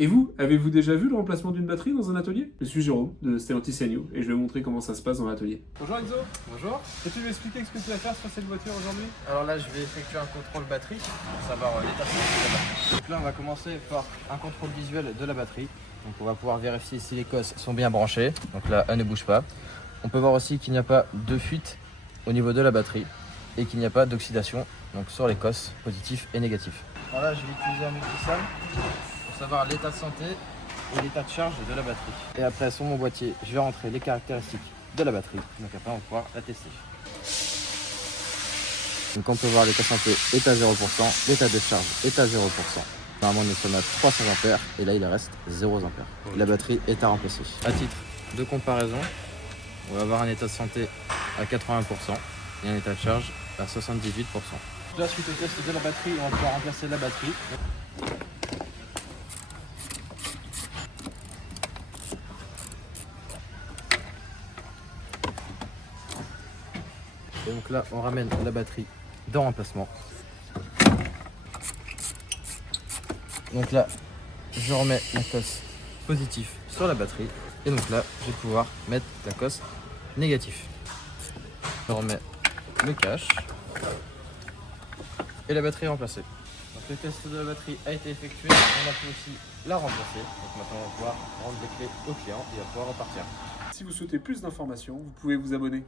Et vous, avez-vous déjà vu le remplacement d'une batterie dans un atelier? Je suis Jérôme de Stellantis Agno et je vais vous montrer comment ça se passe dans l'atelier. Bonjour Enzo. Bonjour. Peux-tu m'expliquer ce que tu vas faire sur cette voiture aujourd'hui? Alors là, je vais effectuer un contrôle batterie pour savoir l'état de la batterie. Donc là, on va commencer par un contrôle visuel de la batterie. Donc on va pouvoir vérifier si les cosses sont bien branchées. Donc là, elles ne bougent pas. On peut voir aussi qu'il n'y a pas de fuite au niveau de la batterie et qu'il n'y a pas d'oxydation donc sur les cosses positifs et négatifs. Alors là, je vais utiliser un multisal pour savoir l'état de santé et l'état de charge de la batterie. Et après, sur mon boîtier, je vais rentrer les caractéristiques de la batterie. Donc après, on va pouvoir la tester. Donc on peut voir l'état de santé est à 0%, l'état de charge est à 0%. Normalement nous sommes à 300 A et là il reste 0 A. La batterie est à remplacer. À titre de comparaison, on va avoir un état de santé à 80% et un état de charge à 78%. Là, suite au test de la batterie, on va pouvoir remplacer la batterie. Et donc là, on ramène la batterie dans remplacement. Donc là, je remets la cosse positif sur la batterie. Et donc là, je vais pouvoir mettre la cosse négatif. Je remets le cache. Et la batterie est remplacée. Donc le test de la batterie a été effectué. On a pu aussi la remplacer. Donc maintenant, on va pouvoir rendre les clés au client et il va pouvoir repartir. Si vous souhaitez plus d'informations, vous pouvez vous abonner.